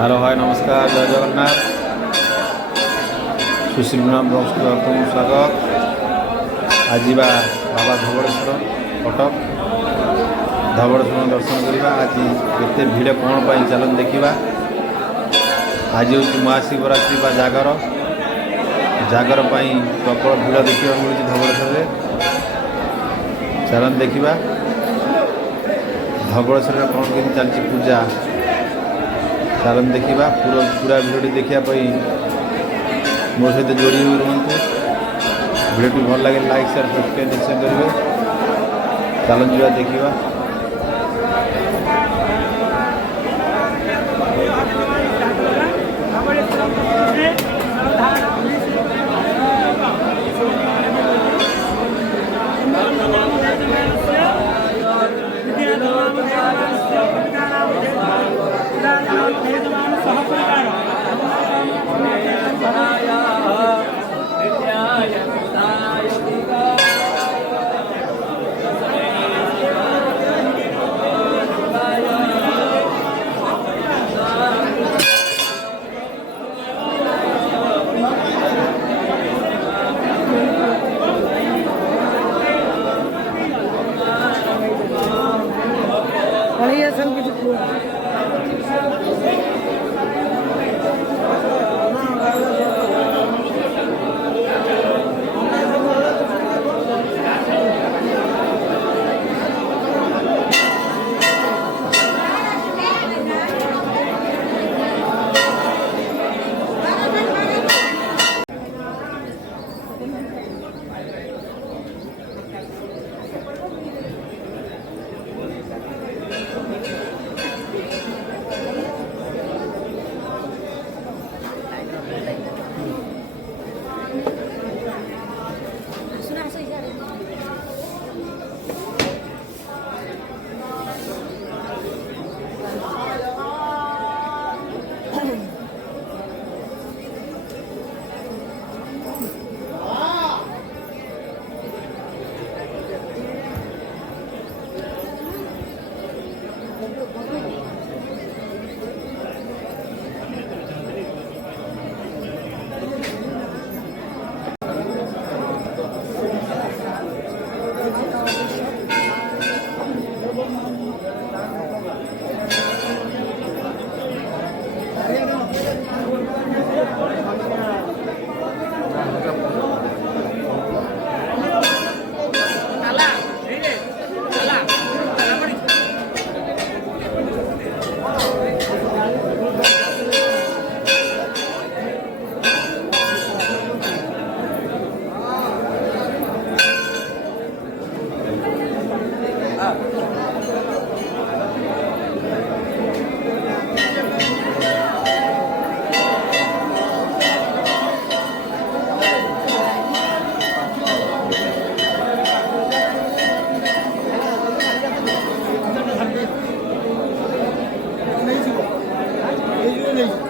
hello hi नमस्कार जय जगन्नाथ सुशील नाम स्वागत आज बाबा धवड़ेश्वर कटक धवड़ेश्वर दर्शन करवा आज केते भिड़ कौन पाई चलन देखा आज हूँ महाशिवरात्रि जागर जागर प्रबल भिड़ देखा मिली धवड़ेश्वर चलन देखा धवड़ेश्वर कौन के चलती पूजा चलन देखा पूरा भिडियो देखापी मो सहित जोड़ी हुई रुहतु भिडियो भल लगे लाइक शेयर सब्सक्राइब निश्चय करेंगे चलन जा देखा नहीं